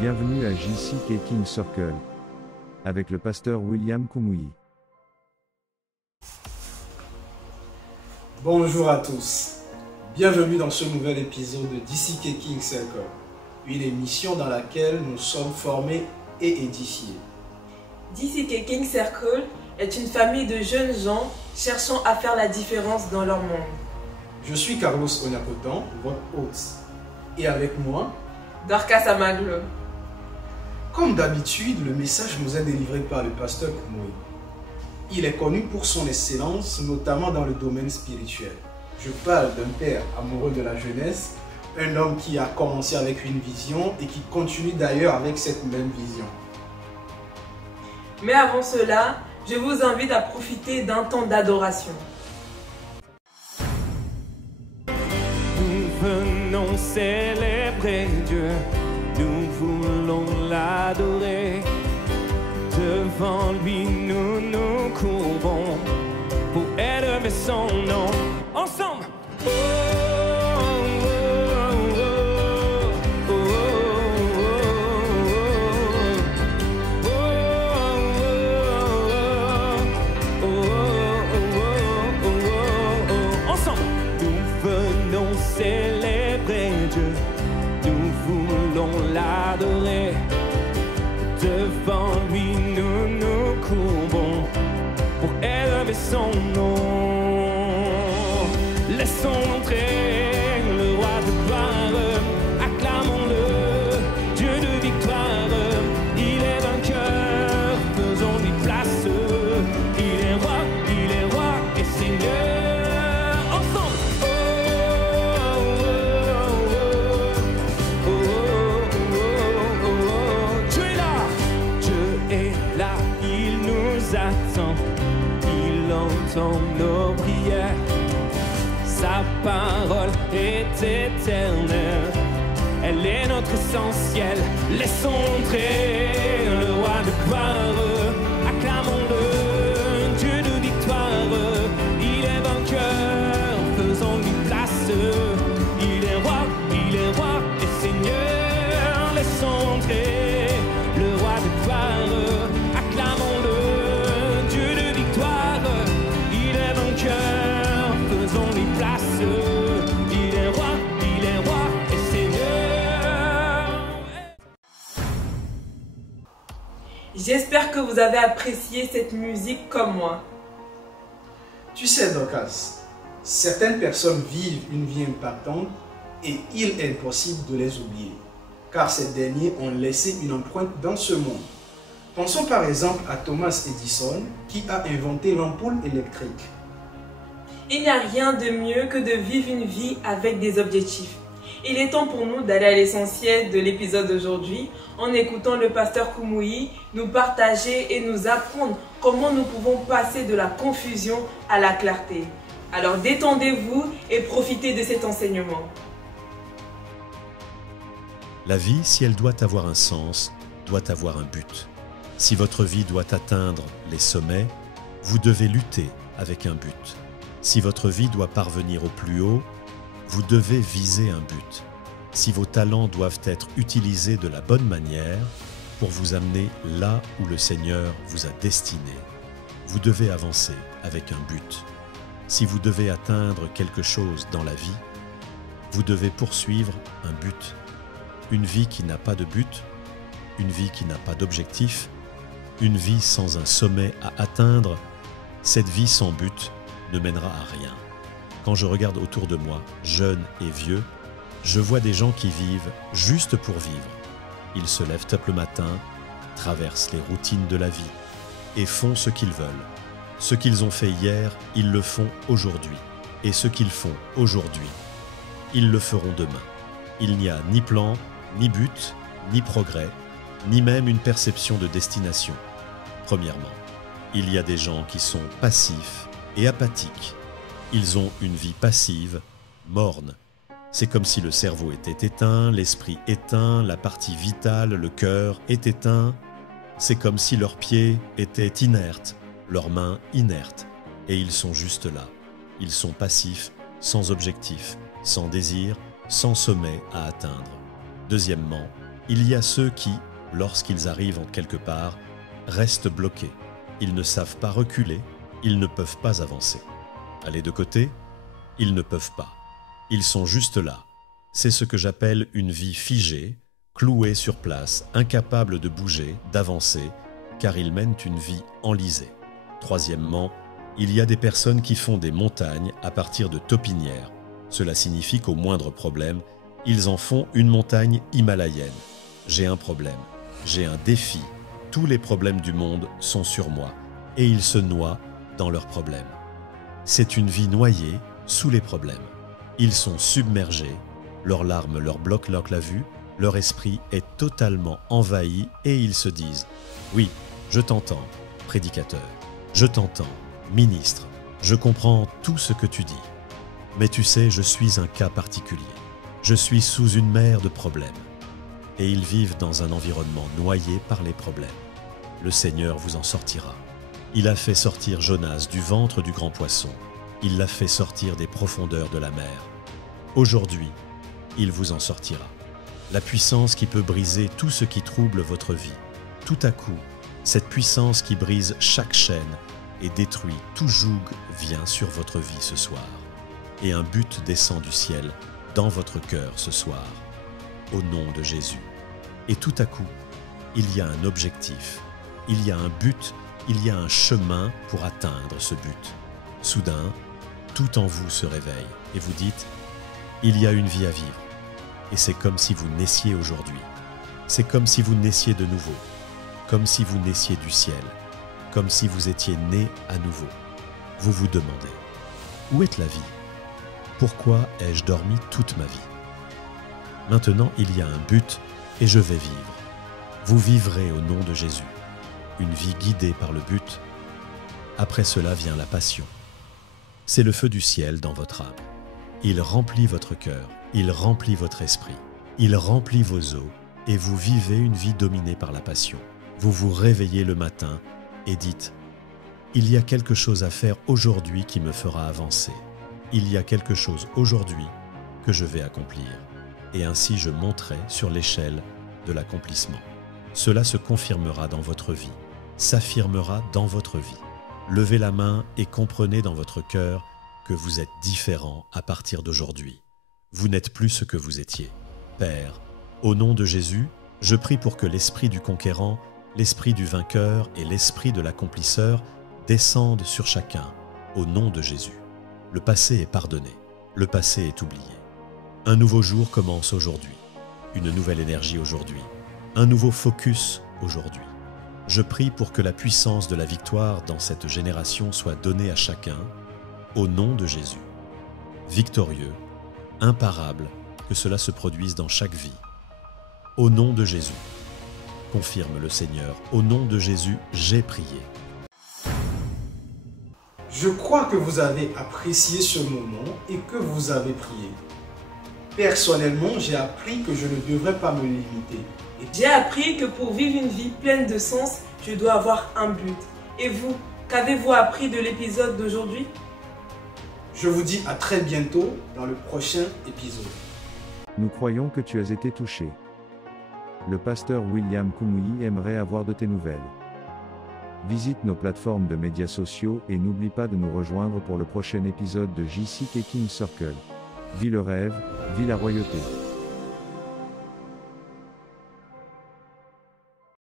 Bienvenue à JCK King Circle, avec le pasteur William Kumuyi. Bonjour à tous, bienvenue dans ce nouvel épisode de JCK King Circle, une émission dans laquelle nous sommes formés et édifiés. JCK King Circle est une famille de jeunes gens cherchant à faire la différence dans leur monde. Je suis Carlos Onyakotan, votre hôte, et avec moi, Dorcas Amaglo. Comme d'habitude, le message nous est délivré par le pasteur Kumuyi. Il est connu pour son excellence, notamment dans le domaine spirituel. Je parle d'un père amoureux de la jeunesse, un homme qui a commencé avec une vision et qui continue d'ailleurs avec cette même vision. Mais avant cela, je vous invite à profiter d'un temps d'adoration. Nous venons célébrer Dieu, nous voulons l'adorer. Devant lui nous nous courbons pour élever son nom. Ensemble! Oh, oh, oh, oh, oh. Ensemble! Nous venons célébrer Dieu, nous voulons l'adorer. Devant lui nous nous courbons pour élever son nom. Laissons entrer le roi de gloire, acclamons-le, Dieu de victoire. Il est vainqueur, faisons-lui place. Il est roi et Seigneur. Ensemble! Oh, oh, oh, oh, oh, oh, oh. Dieu est là! Dieu est là, il nous attend, il entend nos prières. Sa parole est éternelle, elle est notre essentiel. Laissons entrer le roi de gloire, acclamons-le, Dieu de victoire. Il est vainqueur, faisons-lui place. Il est roi et Seigneur. Laissons entrer le roi de gloire, acclamons-le, Dieu de victoire. Il est vainqueur, faisons-lui place. Il est roi et Seigneur. J'espère que vous avez apprécié cette musique comme moi. Tu sais, Dorcas, certaines personnes vivent une vie impactante et il est impossible de les oublier, car ces derniers ont laissé une empreinte dans ce monde. Pensons par exemple à Thomas Edison, qui a inventé l'ampoule électrique. Il n'y a rien de mieux que de vivre une vie avec des objectifs. Il est temps pour nous d'aller à l'essentiel de l'épisode d'aujourd'hui en écoutant le pasteur Kumuyi nous partager et nous apprendre comment nous pouvons passer de la confusion à la clarté. Alors détendez-vous et profitez de cet enseignement. La vie, si elle doit avoir un sens, doit avoir un but. Si votre vie doit atteindre les sommets, vous devez lutter avec un but. Si votre vie doit parvenir au plus haut, vous devez viser un but. Si vos talents doivent être utilisés de la bonne manière pour vous amener là où le Seigneur vous a destiné, vous devez avancer avec un but. Si vous devez atteindre quelque chose dans la vie, vous devez poursuivre un but. Une vie qui n'a pas de but, une vie qui n'a pas d'objectif, une vie sans un sommet à atteindre, cette vie sans but ne mènera à rien. Quand je regarde autour de moi, jeunes et vieux, je vois des gens qui vivent juste pour vivre. Ils se lèvent tôt le matin, traversent les routines de la vie et font ce qu'ils veulent. Ce qu'ils ont fait hier, ils le font aujourd'hui. Et ce qu'ils font aujourd'hui, ils le feront demain. Il n'y a ni plan, ni but, ni progrès, ni même une perception de destination. Premièrement, il y a des gens qui sont passifs et apathiques. Ils ont une vie passive, morne. C'est comme si le cerveau était éteint, l'esprit éteint, la partie vitale, le cœur est éteint. C'est comme si leurs pieds étaient inertes, leurs mains inertes. Et ils sont juste là. Ils sont passifs, sans objectif, sans désir, sans sommet à atteindre. Deuxièmement, Il y a ceux qui, lorsqu'ils arrivent en quelque part, restent bloqués. Ils ne savent pas reculer, ils ne peuvent pas avancer. Aller de côté, ils ne peuvent pas. Ils sont juste là. C'est ce que j'appelle une vie figée, clouée sur place, incapable de bouger, d'avancer, car ils mènent une vie enlisée. Troisièmement, il y a des personnes qui font des montagnes à partir de taupinières. Cela signifie qu'au moindre problème, ils en font une montagne himalayenne. J'ai un problème, j'ai un défi, tous les problèmes du monde sont sur moi, et ils se noient dans leurs problèmes. C'est une vie noyée sous les problèmes. Ils sont submergés, leurs larmes leur bloquent la vue, leur esprit est totalement envahi et ils se disent « Oui, je t'entends, prédicateur, je t'entends, ministre, je comprends tout ce que tu dis. Mais tu sais, je suis un cas particulier. Je suis sous une mer de problèmes. » Et ils vivent dans un environnement noyé par les problèmes. Le Seigneur vous en sortira. Il a fait sortir Jonas du ventre du grand poisson. Il l'a fait sortir des profondeurs de la mer. Aujourd'hui, il vous en sortira. La puissance qui peut briser tout ce qui trouble votre vie. Tout à coup, cette puissance qui brise chaque chaîne et détruit tout joug vient sur votre vie ce soir. Et un but descend du ciel dans votre cœur ce soir, au nom de Jésus. Et tout à coup, il y a un objectif, il y a un but, il y a un chemin pour atteindre ce but. Soudain, tout en vous se réveille et vous dites « Il y a une vie à vivre ». Et c'est comme si vous naissiez aujourd'hui. C'est comme si vous naissiez de nouveau, comme si vous naissiez du ciel, comme si vous étiez né à nouveau. Vous vous demandez « Où est la vie ? Pourquoi ai-je dormi toute ma vie ? Maintenant, il y a un but et je vais vivre. Vous vivrez au nom de Jésus. Une vie guidée par le but. Après cela vient la passion. C'est le feu du ciel dans votre âme. Il remplit votre cœur, il remplit votre esprit, il remplit vos os et vous vivez une vie dominée par la passion. Vous vous réveillez le matin et dites « Il y a quelque chose à faire aujourd'hui qui me fera avancer. Il y a quelque chose aujourd'hui que je vais accomplir. Et ainsi je monterai sur l'échelle de l'accomplissement. Cela se confirmera dans votre vie, s'affirmera dans votre vie. Levez la main et comprenez dans votre cœur que vous êtes différent à partir d'aujourd'hui. Vous n'êtes plus ce que vous étiez. Père, au nom de Jésus, je prie pour que l'esprit du conquérant, l'esprit du vainqueur et l'esprit de l'accomplisseur descendent sur chacun, au nom de Jésus. Le passé est pardonné, le passé est oublié. Un nouveau jour commence aujourd'hui, une nouvelle énergie aujourd'hui, un nouveau focus aujourd'hui. Je prie pour que la puissance de la victoire dans cette génération soit donnée à chacun, au nom de Jésus. Victorieux, imparable, que cela se produise dans chaque vie. Au nom de Jésus. Confirme le Seigneur, au nom de Jésus, j'ai prié. Je crois que vous avez apprécié ce moment et que vous avez prié. Personnellement, j'ai appris que je ne devrais pas me limiter. J'ai appris que pour vivre une vie pleine de sens, je dois avoir un but. Et vous, qu'avez-vous appris de l'épisode d'aujourd'hui ? Je vous dis à très bientôt dans le prochain épisode. Nous croyons que tu as été touché. Le pasteur William Kumuyi aimerait avoir de tes nouvelles. Visite nos plateformes de médias sociaux et n'oublie pas de nous rejoindre pour le prochain épisode de JCK King Circle. Vis le rêve, vis la royauté.